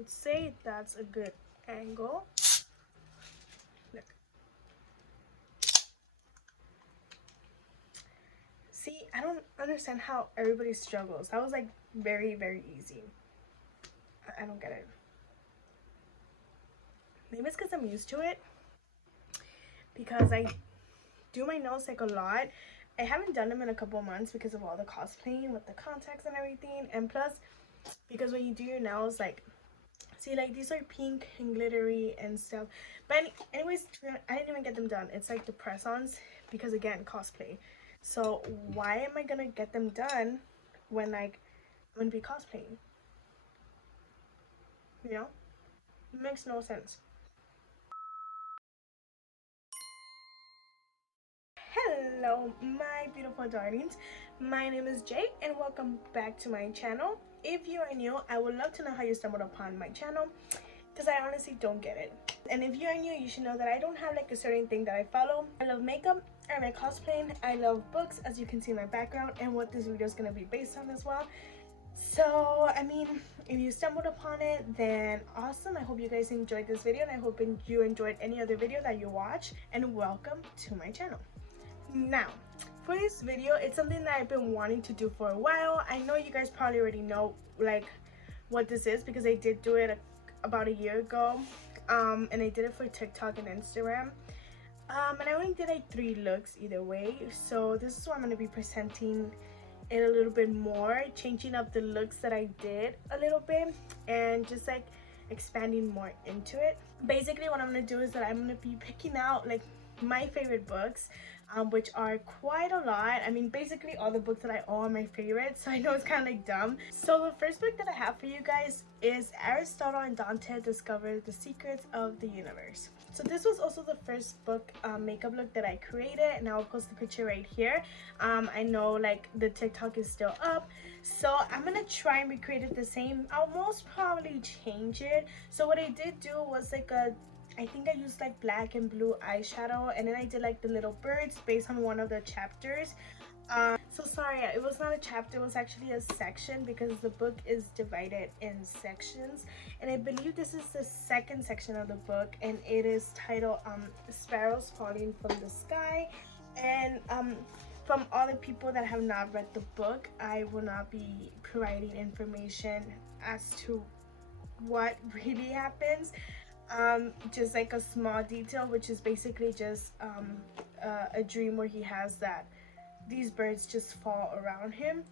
would say that's a good angle. Look. See, I don't understand how everybody struggles. That was like very, very easy. I don't get it. Maybe it's because I'm used to it. Because I do my nails like a lot. I haven't done them in a couple months because of all the cosplaying with the contacts and everything. And plus, because when you do your nails, like, see, like these are pink and glittery and stuff. But anyways, I didn't even get them done. It's like the press-ons because, again, cosplay. So why am I gonna get them done when like I'm gonna be cosplaying? You know, it makes no sense. Hello my beautiful darlings, my name is Jay and welcome back to my channel. If you are new, I would love to know how you stumbled upon my channel because I honestly don't get it. And if you are new, you should know that I don't have like a certain thing that I follow. I love makeup, I like cosplaying, I love books, as you can see in my background, and what this video is going to be based on as well. So I mean, if you stumbled upon it, then awesome. I hope you guys enjoyed this video and I hope you enjoyed any other video that you watch, and welcome to my channel. Now, for this video, it's something that I've been wanting to do for a while. I know you guys probably already know like what this is because I did do it about a year ago, and I did it for TikTok and Instagram, and I only did like 3 looks either way. So this is what I'm going to be presenting it a little bit more, changing up the looks that I did a little bit and just like expanding more into it. Basically what I'm going to do is that I'm going to be picking out like my favorite books, which are quite a lot. I mean, basically all the books that I own are my favorites, so I know it's kind of like dumb. So the first book that I have for you guys is Aristotle and Dante Discover the Secrets of the Universe. So this was also the first book makeup look that I created, and I'll post the picture right here. I know like the TikTok is still up, so I'm gonna try and recreate it the same. I'll most probably change it. So what I did do was like I think I used like black and blue eyeshadow, and then I did like the little birds based on one of the chapters. So sorry, it was not a chapter, it was actually a section because the book is divided in sections, and I believe this is the second section of the book, and it is titled Sparrows Falling from the Sky. And from all the people that have not read the book, I will not be providing information as to what really happens. Just like a small detail, which is basically just a dream where he has that these birds just fall around him,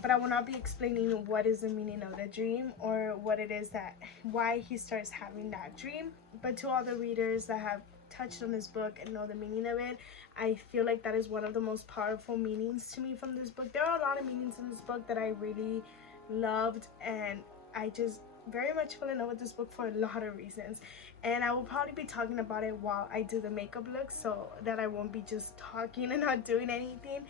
but I will not be explaining what is the meaning of the dream or what it is that why he starts having that dream. But to all the readers that have touched on this book and know the meaning of it, I feel like that is one of the most powerful meanings to me from this book. There are a lot of meanings in this book that I really loved, and I just very much fell in love with this book for a lot of reasons, and I will probably be talking about it while I do the makeup look so that I won't be just talking and not doing anything.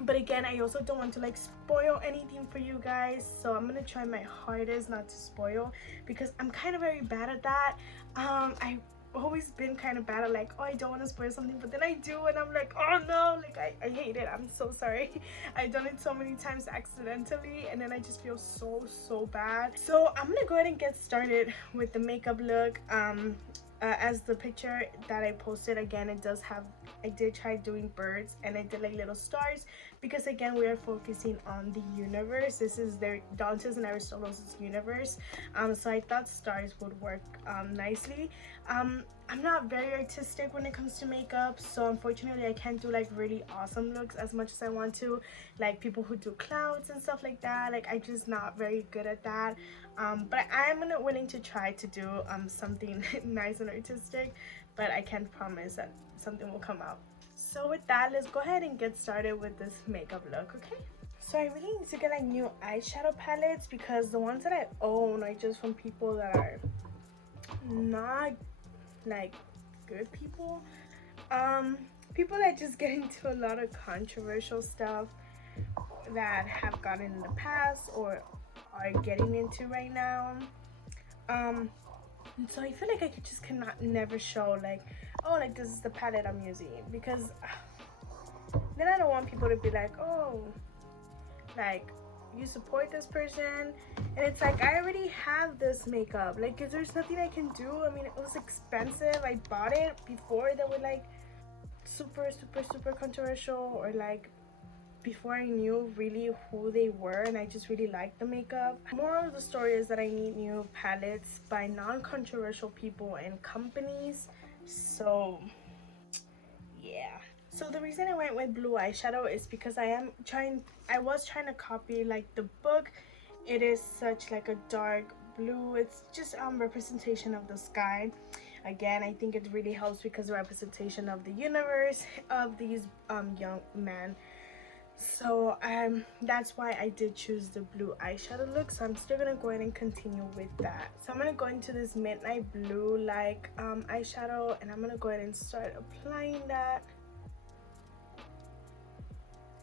But again, I also don't want to like spoil anything for you guys, so I'm gonna try my hardest not to spoil because I'm kind of very bad at that. I've always been kind of bad at like, oh, I don't want to spoil something, but then I do and I'm like, oh no, like I hate it. I'm so sorry. I've done it so many times accidentally, and then I just feel so bad. So I'm gonna go ahead and get started with the makeup look. As the picture that I posted, again, it does have, I did try doing birds and I did like little stars because again we are focusing on the universe. This is their Dante's and Aristotle's universe, so I thought stars would work nicely. I'm not very artistic when it comes to makeup, so unfortunately I can't do like really awesome looks as much as I want to, like people who do clouds and stuff like that. Like I'm just not very good at that, but I am willing to try to do something nice and artistic, but I can't promise that something will come out. So with that, let's go ahead and get started with this makeup look, okay? So I really need to get like new eyeshadow palettes because the ones that I own are just from people that are not like good people, people that just get into a lot of controversial stuff that have gotten in the past or are getting into right now. And so I feel like I cannot never show like, oh, like this is the palette I'm using, because then I don't want people to be like, oh, like you support this person, and it's like, I already have this makeup. Like, if there's nothing I can do, I mean, it was expensive. I bought it before they were like super super super controversial, or like before I knew really who they were, and I just really liked the makeup. Moral of the story is that I need new palettes by non-controversial people and companies. So yeah. So the reason I went with blue eyeshadow is because I was trying to copy like the book. It is such like a dark blue. It's just representation of the sky. Again, I think it really helps because the representation of the universe of these young men. So that's why I did choose the blue eyeshadow look. So I'm still gonna go ahead and continue with that. So I'm gonna go into this midnight blue like eyeshadow, and I'm gonna go ahead and start applying that.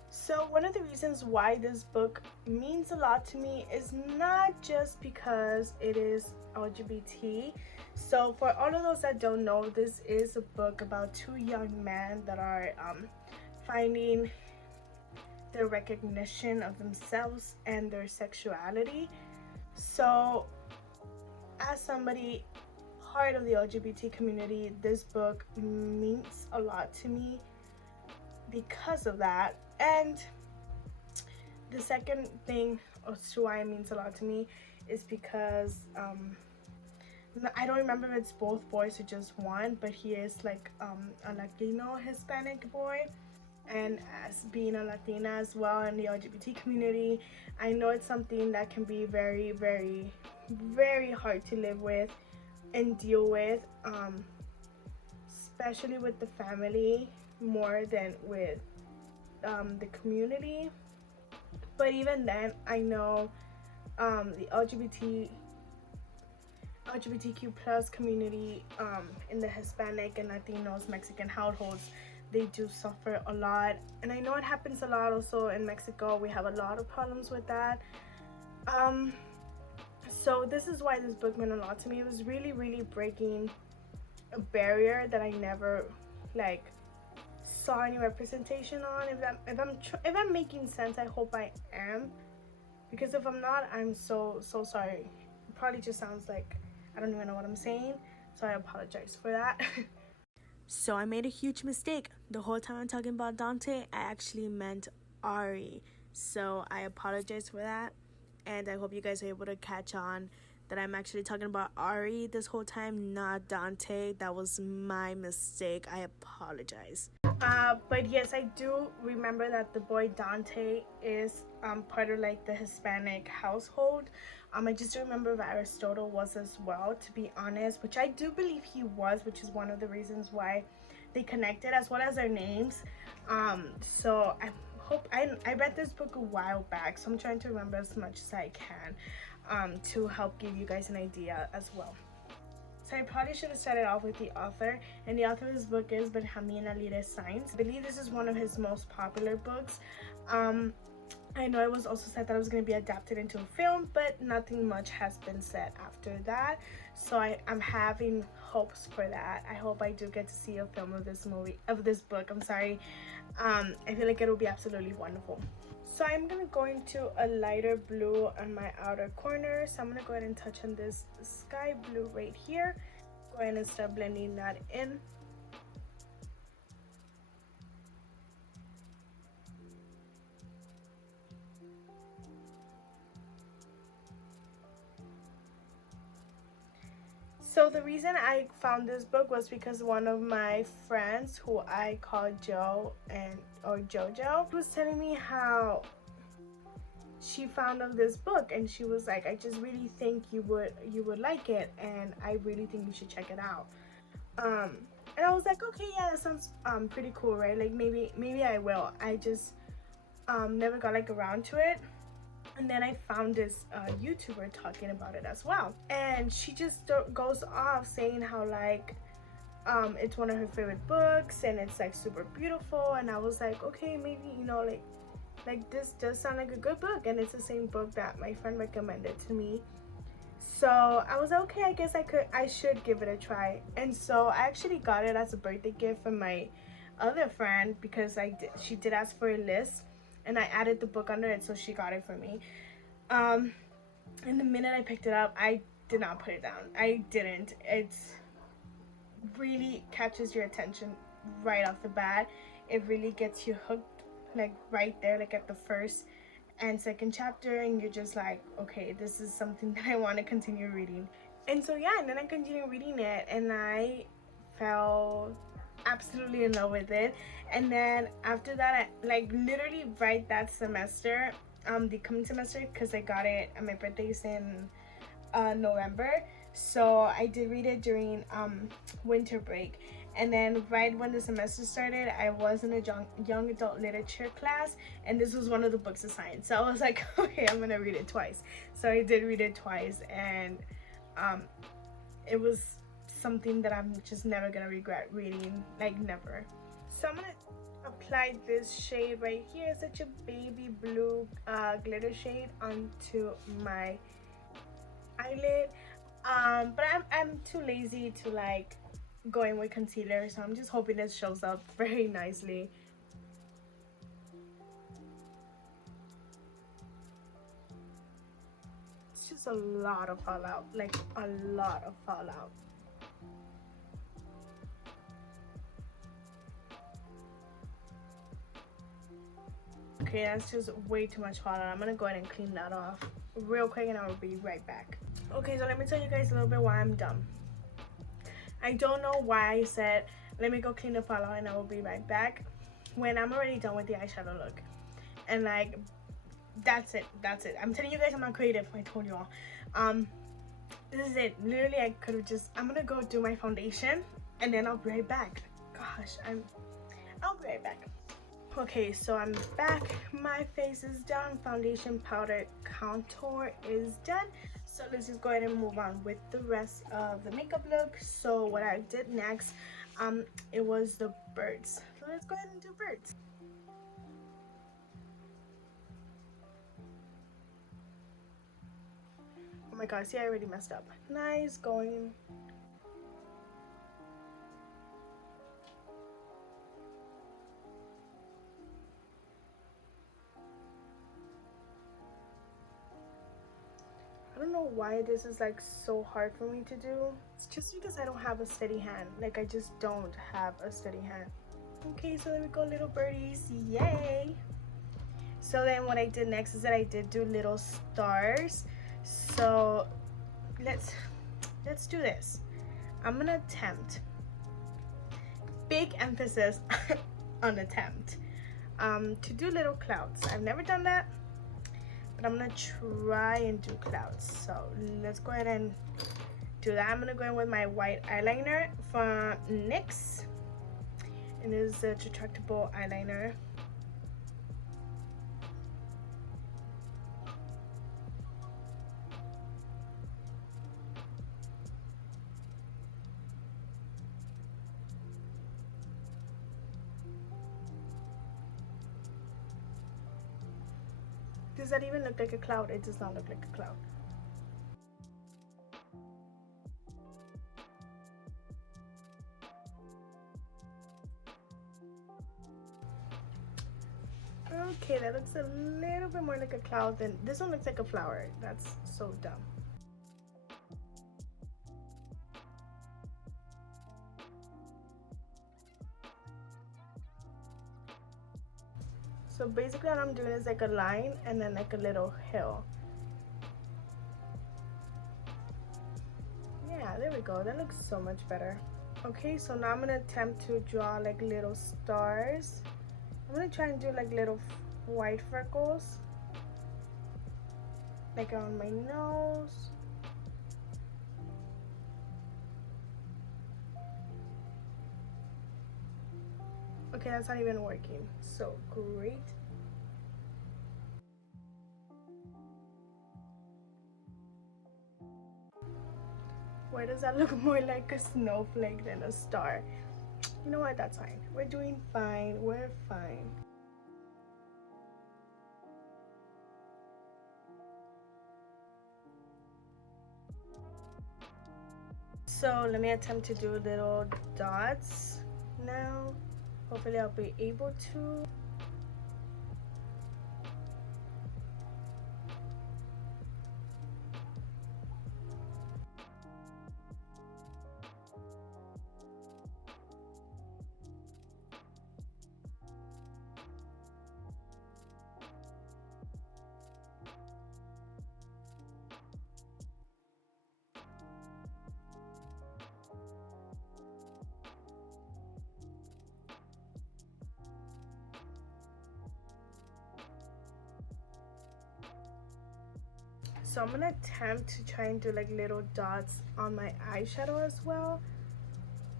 So one of the reasons why this book means a lot to me is not just because it is LGBT. So for all of those that don't know, this is a book about two young men that are finding their recognition of themselves and their sexuality. So as somebody part of the LGBT community, this book means a lot to me because of that. And the second thing as to why it means a lot to me is because I don't remember if it's both boys or just one, but he is like a Latino Hispanic boy. And as being a Latina as well in the LGBT community, I know it's something that can be very, very, very hard to live with and deal with, especially with the family more than with the community. But even then, I know the LGBTQ plus community in the Hispanic and Latinos, Mexican households, they do suffer a lot. And I know it happens a lot also in Mexico. We have a lot of problems with that. So this is why this book meant a lot to me. It was really, really breaking a barrier that I never like saw any representation on. If I'm making sense, I hope I am, because if I'm not, I'm so sorry. It probably just sounds like I don't even know what I'm saying, so I apologize for that. So I made a huge mistake. The whole time I'm talking about Dante, I actually meant Ari. So I apologize for that, and I hope you guys are able to catch on that I'm actually talking about Ari this whole time, not Dante. That was my mistake. I apologize. But yes, I do remember that the boy Dante is part of like the Hispanic household. I just remember if Aristotle was as well, to be honest, which I do believe he was, which is one of the reasons why they connected, as well as their names. So I read this book a while back, so I'm trying to remember as much as I can to help give you guys an idea as well. So I probably should have started off with the author, and the author of this book is Benjamin Alire Sainz. I believe this is one of his most popular books. I know it was also said that it was going to be adapted into a film, but nothing much has been said after that. So I'm having hopes for that. I hope I do get to see a film of this book. I'm sorry. I feel like it'll be absolutely wonderful. So I'm going to go into a lighter blue on my outer corner. So I'm going to go ahead and touch on this sky blue right here. Go ahead and start blending that in. So the reason I found this book was because one of my friends, who I call Joe or Jojo, was telling me how she found of this book, and she was like, I just really think you would like it, and I really think you should check it out. And I was like, okay, yeah, that sounds pretty cool, right? Like maybe I will. I just never got like around to it. And then I found this YouTuber talking about it as well, and she just goes off saying how like it's one of her favorite books and it's like super beautiful. And I was like, okay, maybe, you know, like this does sound like a good book, and it's the same book that my friend recommended to me. So I was like, okay, I guess I should give it a try. And so I actually got it as a birthday gift from my other friend, because she did ask for a list. and I added the book under it, so she got it for me. And the minute I picked it up, I did not put it down. I didn't. It's really catches your attention right off the bat. It really gets you hooked, like right there, like at the first and second chapter, and you're just like, okay, this is something that I want to continue reading. And so yeah, and then I continued reading it, and I fell absolutely in love with it. And then after that, I, like literally right that semester, the coming semester, because I got it, and my birthday's in November, so I did read it during winter break. And then right when the semester started, I was in a young adult literature class, and this was one of the books assigned. So I was like, okay, I'm gonna read it twice. So I did read it twice, and it was something that I'm just never gonna regret reading, like never. So I'm gonna apply this shade right here, such a baby blue glitter shade, onto my eyelid. But I'm too lazy to like go in with concealer, so I'm just hoping this shows up very nicely. It's just a lot of fallout, like a lot of fallout. Okay, that's just way too much fallout. I'm gonna go ahead and clean that off real quick, and I will be right back. Okay, so let me tell you guys a little bit why I'm dumb. I don't know why I said let me go clean the fallout and I will be right back when I'm already done with the eyeshadow look. And like, that's it. I'm telling you guys I'm not creative. I told you all. This is it. Literally, I could have just, I'm gonna go do my foundation and then I'll be right back. Gosh, I'll be right back. Okay, so I'm back. My face is done. Foundation, powder, contour is done. So let's just go ahead and move on with the rest of the makeup look. So what I did next, it was the birds. So let's go ahead and do birds. Oh my god, see, I already messed up. Nice going. I don't know why this is like so hard for me to do. It's just because I don't have a steady hand. Like, I just don't have a steady hand. Okay, so there we go, little birdies. Yay! So then what I did next is that I did do little stars. So let's do this. I'm gonna attempt, big emphasis on attempt, to do little clouds. I've never done that, but I'm gonna try and do clouds. So let's go ahead and do that. I'm gonna go in with my white eyeliner from NYX, and this is a retractable eyeliner. Does that even look like a cloud? It does not look like a cloud. Okay, that looks a little bit more like a cloud than this one. Looks like a flower. That's so dumb. So basically what I'm doing is like a line and then like a little hill. Yeah, there we go. That looks so much better. Okay, so now I'm gonna attempt to draw like little stars. I'm gonna try and do like little white freckles, like on my nose. Okay, that's not even working. So great. Why does that look more like a snowflake than a star? You know what? That's fine. We're doing fine. We're fine. So let me attempt to do little dots now. Hopefully I'll be able to. so I'm gonna attempt to try and do like little dots on my eyeshadow as well,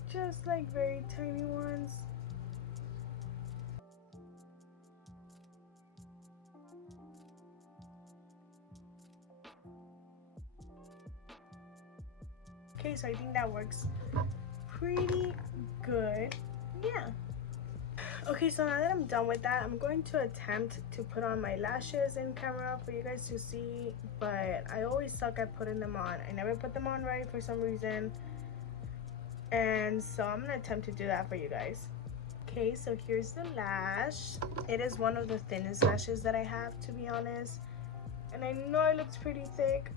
just like very tiny ones. Okay, so I think that works pretty good. Yeah. Okay, so now that I'm done with that, I'm going to attempt to put on my lashes in camera for you guys to see, but I always suck at putting them on. I never put them on right for some reason, and so I'm gonna attempt to do that for you guys. Okay, so here's the lash. It is one of the thinnest lashes that I have, to be honest, and I know it looks pretty thick.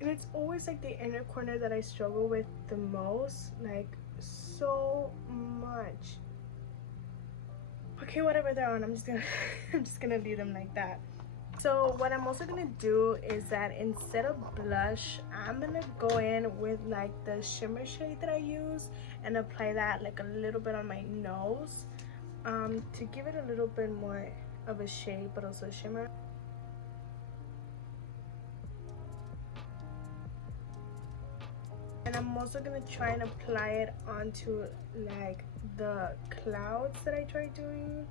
And it's always like the inner corner that I struggle with the most, like so much. Okay, whatever they're on, I'm just gonna leave them like that. So what I'm also gonna do is that instead of blush, I'm gonna go in with like the shimmer shade that I use and apply that like a little bit on my nose, to give it a little bit more of a shade but also a shimmer. And I'm also gonna try and apply it onto like the clouds that I tried doing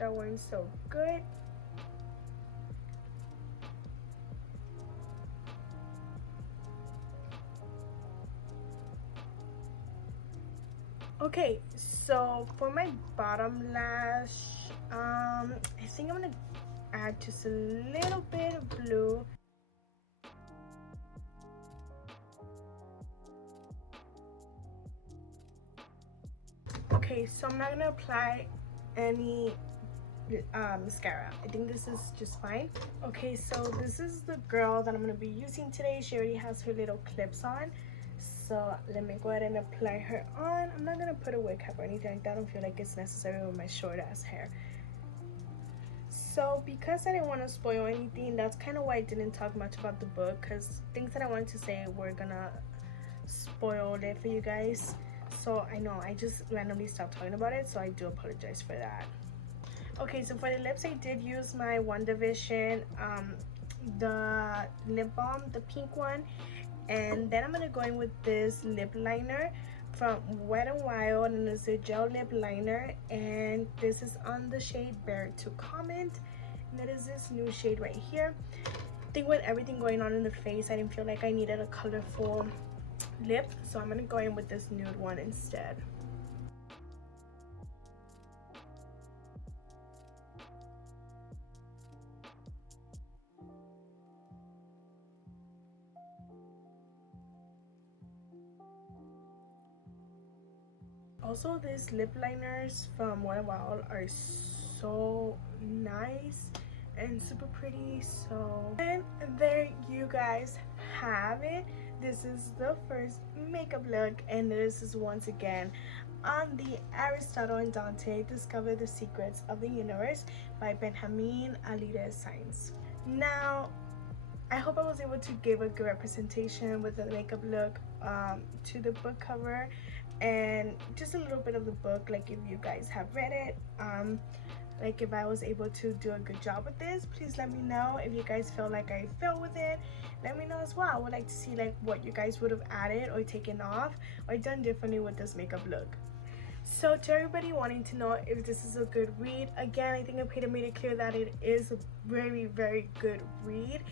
that weren't so good. Okay, so for my bottom lash, I think I'm gonna add just a little bit of blue. Okay, so I'm not gonna apply any mascara. I think this is just fine. Okay, so this is the girl that I'm gonna be using today. She already has her little clips on, so let me go ahead and apply her on. I'm not gonna put a wig cap or anything like that. I don't feel like it's necessary with my short ass hair. So because I didn't want to spoil anything, that's kind of why I didn't talk much about the book, because things that I wanted to say were gonna spoil it for you guys. So I know I just randomly stopped talking about it, so I do apologize for that. Okay, so for the lips, I did use my One Division, the lip balm, the pink one, and then I'm gonna go in with this lip liner from Wet n Wild, and it's a gel lip liner, and this is on the shade Bear to Comment, and that is this new shade right here. I think with everything going on in the face, I didn't feel like I needed a colorful lip, so I'm gonna go in with this nude one instead. Also, these lip liners from Wet n Wild are so nice and super pretty. So, and there you guys have it. This is the first makeup look, and this is once again on the Aristotle and Dante Discover the Secrets of the Universe by Benjamin Alire Science. Now, I hope I was able to give a good representation with the makeup look to the book cover and just a little bit of the book. Like, if you guys have read it, like if I was able to do a good job with this, please let me know. If you guys feel like I failed with it, let me know as well. I would like to see like what you guys would have added or taken off or done differently with this makeup look. So to everybody wanting to know if this is a good read, again, I think I made it clear that it is a very, very good read.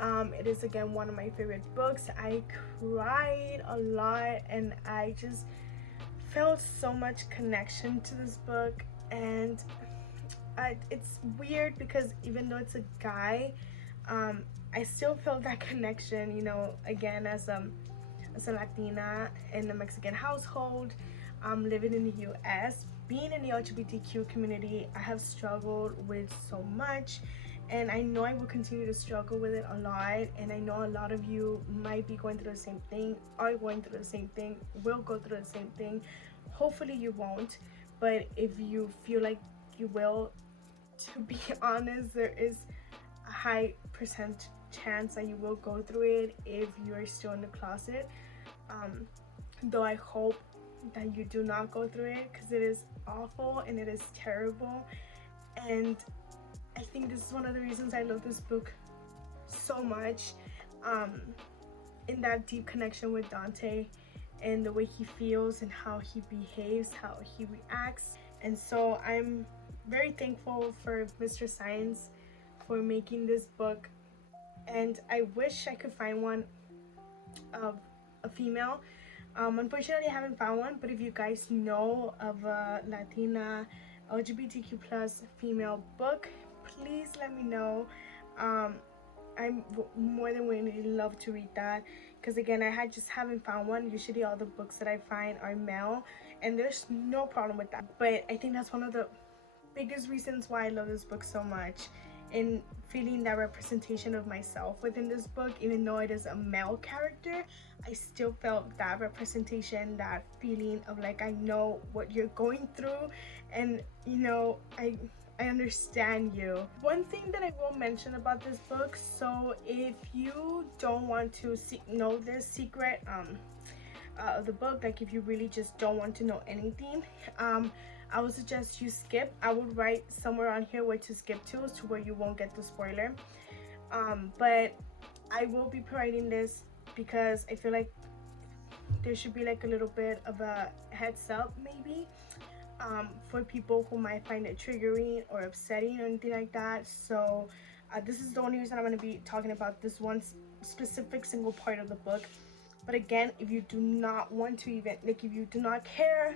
It is again one of my favorite books. I cried a lot and I just felt so much connection to this book, and it's weird because even though it's a guy, I still felt that connection, you know, again as a Latina in a Mexican household, living in the US, being in the LGBTQ community. I have struggled with so much, and I know I will continue to struggle with it a lot, and I know a lot of you might be going through the same thing, are going through the same thing, will go through the same thing. Hopefully you won't, but if you feel like you will, to be honest, there is a high chance that you will go through it if you're still in the closet. Though I hope that you do not go through it, because it is awful and it is terrible. And I think this is one of the reasons I love this book so much, in that deep connection with Dante and the way he feels and how he behaves, how he reacts. And so I'm very thankful for Mr. Science for making this book, and I wish I could find one of a female. Unfortunately I haven't found one, but if you guys know of a Latina LGBTQ plus female book, please let me know. I'm more than willing to love to read that, because again, I just haven't found one. Usually all the books that I find are male, and there's no problem with that. But I think that's one of the biggest reasons why I love this book so much, in feeling that representation of myself within this book. Even though it is a male character, I still felt that representation, that feeling of like, I know what you're going through, and you know, I understand you. One thing that I will mention about this book, so if you don't want to know this secret of the book, like if you really just don't want to know anything, I would suggest you skip. I would write somewhere on here where to skip to where you won't get the spoiler. But I will be providing this because I feel like there should be like a little bit of a heads up maybe, for people who might find it triggering or upsetting or anything like that. So this is the only reason I'm going to be talking about this one specific single part of the book. But again, if you do not want to, even like if you do not care,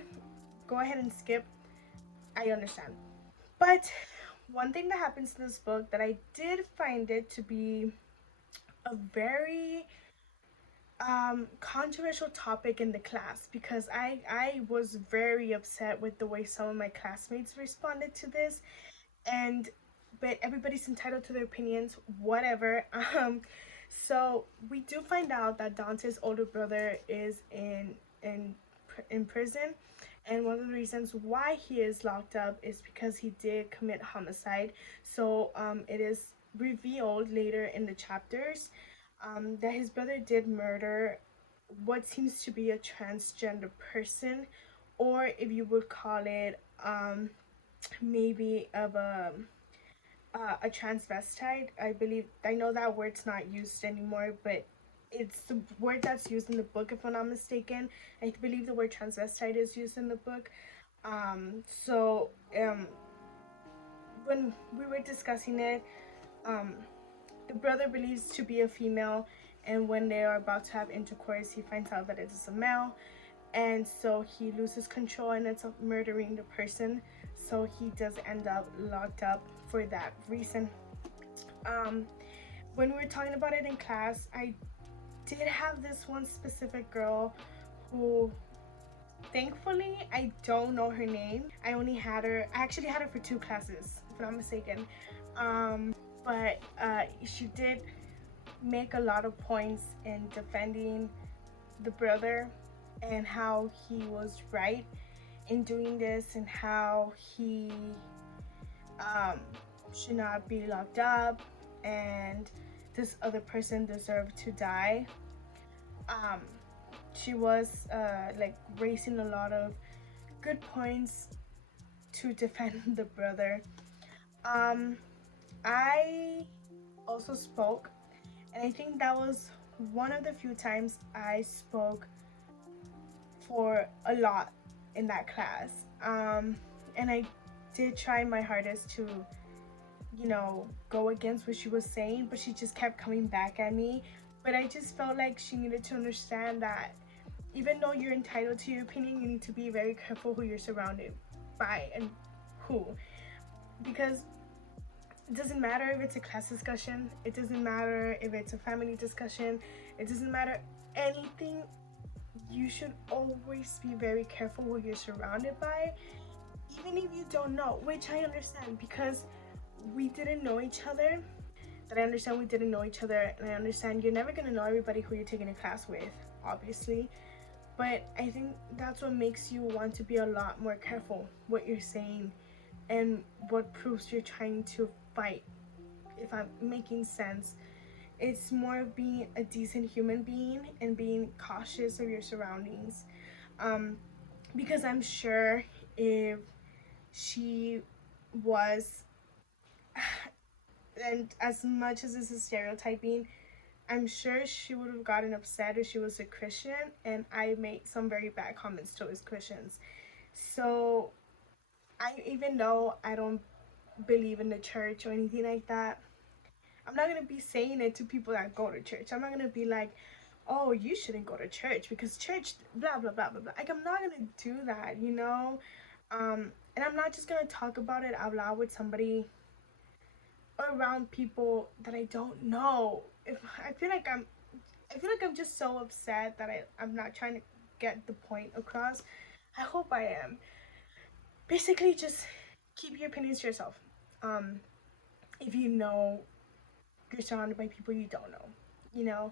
go ahead and skip. I understand. But one thing that happens in this book that I did find it to be a very controversial topic in the class, because I was very upset with the way some of my classmates responded to this. And but everybody's entitled to their opinions, whatever. So we do find out that Dante's older brother is in prison, and one of the reasons why he is locked up is because he did commit homicide. So it is revealed later in the chapters that his brother did murder what seems to be a transgender person, or if you would call it maybe of a transvestite. I know that word's not used anymore, but it's the word that's used in the book, if I'm not mistaken. I believe the word transvestite is used in the book. So when we were discussing it, the brother believes to be a female, and when they are about to have intercourse, he finds out that it is a male, and so he loses control and ends up murdering the person. So he does end up locked up for that reason. When we were talking about it in class, I did have this one specific girl who, thankfully, I don't know her name. I actually had her for 2 classes, if I'm not mistaken. But she did make a lot of points in defending the brother and how he was right in doing this, and how he should not be locked up, and this other person deserved to die. She was like raising a lot of good points to defend the brother. I also spoke, and I think that was one of the few times I spoke for a lot in that class. And I did try my hardest to, you know, go against what she was saying, but she just kept coming back at me. But I just felt like she needed to understand that even though you're entitled to your opinion, you need to be very careful who you're surrounded by and who. Because it doesn't matter if it's a class discussion, it doesn't matter if it's a family discussion, it doesn't matter anything. You should always be very careful who you're surrounded by, even if you don't know, which I understand, because we didn't know each other. That I understand we didn't know each other, and I understand you're never going to know everybody who you're taking a class with, obviously. But I think that's what makes you want to be a lot more careful what you're saying and what proofs you're trying to fight, if I'm making sense. It's more of being a decent human being and being cautious of your surroundings. Um, because I'm sure if she was, and as much as this is stereotyping, I'm sure she would have gotten upset if she was a Christian and I made some very bad comments towards Christians. So even though I don't believe in the church or anything like that, I'm not gonna be saying it to people that go to church. I'm not gonna be like, oh, you shouldn't go to church because church blah blah blah blah blah. Like, I'm not gonna do that, you know. And I'm not just gonna talk about it out loud with somebody or around people that I don't know. If I feel like I'm just so upset that I'm not trying to get the point across. I hope I am. Basically, just keep your opinions to yourself. Um, if you know you're surrounded by people you don't know, you know,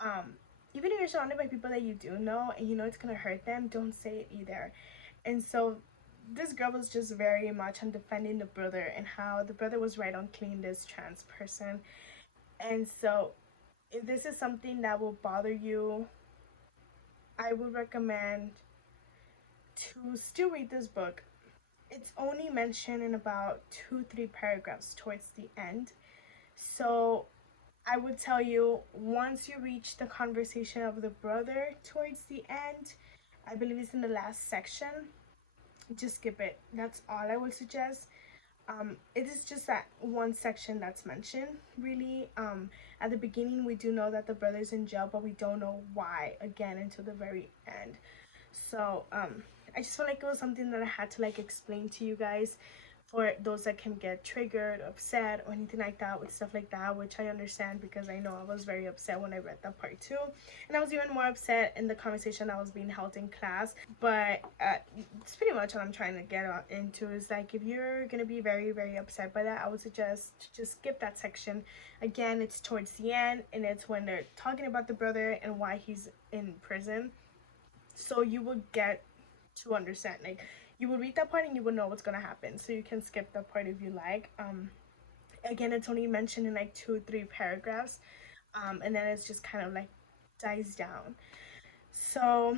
um, even if you're surrounded by people that you do know and you know it's gonna hurt them, don't say it either. And so this girl was just very much on defending the brother and how the brother was right on killing this trans person. And so if this is something that will bother you, I would recommend to still read this book. It's only mentioned in about 2-3 paragraphs towards the end. So I would tell you, once you reach the conversation of the brother towards the end, I believe it's in the last section, just skip it. That's all I would suggest. It is just that one section that's mentioned, really. At the beginning, we do know that the brother's in jail, but we don't know why, again, until the very end. So, I just felt like it was something that I had to, like, explain to you guys for those that can get triggered, upset, or anything like that with stuff like that, which I understand because I know I was very upset when I read that part too. And I was even more upset in the conversation that was being held in class. But it's pretty much what I'm trying to get into is like, if you're going to be very, very upset by that, I would suggest just skip that section. Again, it's towards the end, and it's when they're talking about the brother and why he's in prison. So you will get to understand, like, you will read that part and you will know what's gonna happen, so you can skip that part if you like. Again, it's only mentioned in like 2-3 paragraphs, and then it's just kind of like dies down. So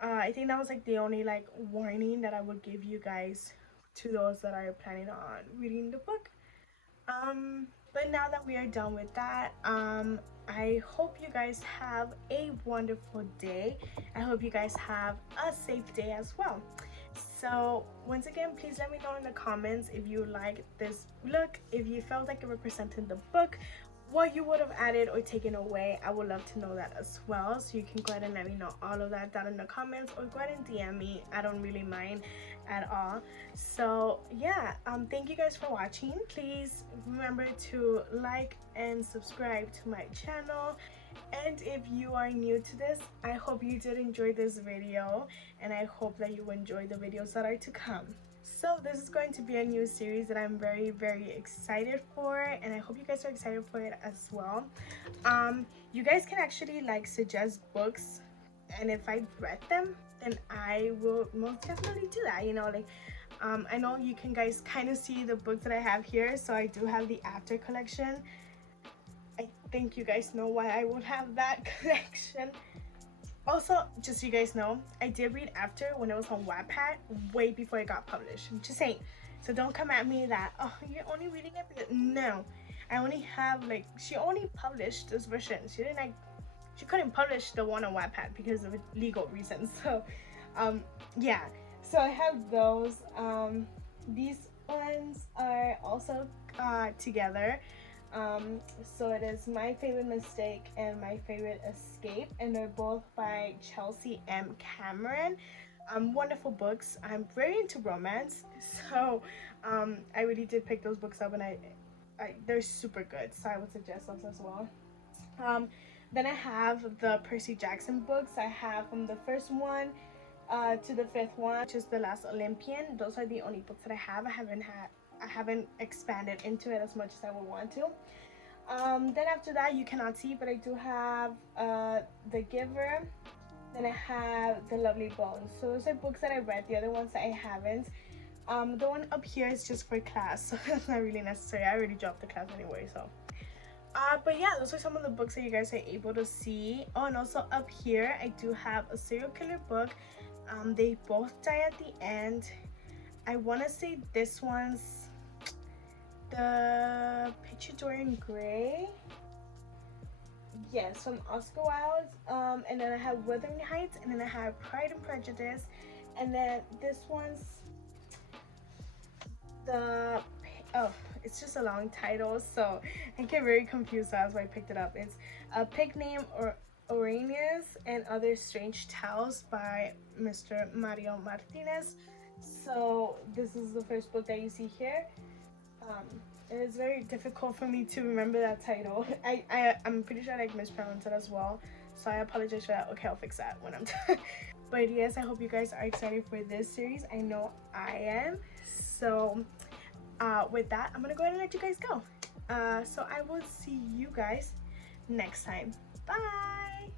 I think that was like the only like warning that I would give you guys to those that are planning on reading the book. But now that we are done with that, I hope you guys have a wonderful day. I hope you guys have a safe day as well. So once again, please let me know in the comments if you liked this look, if you felt like it represented the book, what you would have added or taken away. I would love to know that as well. So you can go ahead and let me know all of that down in the comments, or go ahead and DM me. I don't really mind at all. So yeah, thank you guys for watching. Please remember to like and subscribe to my channel. And if you are new to this, I hope you did enjoy this video, and I hope that you enjoy the videos that are to come. So this is going to be a new series that I'm very, very excited for, and I hope you guys are excited for it as well. You guys can actually like suggest books, and if I read them, then I will most definitely do that, you know. Like, I know you can guys kind of see the books that I have here. So I do have the After collection. I think you guys know why I would have that collection. Also, just so you guys know, I did read After when it was on Wattpad way before it got published. I'm just saying. So don't come at me that, oh, you're only reading it because... No. I only have, like, she only published this version. She couldn't publish the one on Wattpad because of legal reasons. So, yeah. So I have those. These ones are also together. So it is My Favorite Mistake and My Favorite Escape, and they're both by Chelsea M. Cameron. Wonderful books. I'm very into romance, so I really did pick those books up, and they're super good, so I would suggest those as well. Then I have the Percy Jackson books. I have from the first one to the fifth one, which is The Last Olympian. Those are the only books that I have. I haven't expanded into it as much as I would want to. Then after that, you cannot see, but I do have The Giver. Then I have The Lovely Bones. So those are books that I read. The other ones that I haven't. The one up here is just for class, so that's not really necessary. I already dropped the class anyway, so. But yeah, those are some of the books that you guys are able to see. Oh, and also up here, I do have a serial killer book. They both die at the end. I want to say this one's the Picture Dorian Gray. Yes, from Oscar Wilde. And then I have Wuthering Heights, and then I have Pride and Prejudice, and then this one's the oh, it's just a long title, so I get very confused. So that's why I picked it up. It's A Pig Named Oranius and Other Strange Tales by Mr. Mario Martinez. So this is the first book that you see here. And it's very difficult for me to remember that title. I'm pretty sure I mispronounced it as well, so I apologize for that. Okay, I'll fix that when I'm done. But yes, I hope you guys are excited for this series. I know I am. So with that, I'm gonna go ahead and let you guys go. So I will see you guys next time. Bye.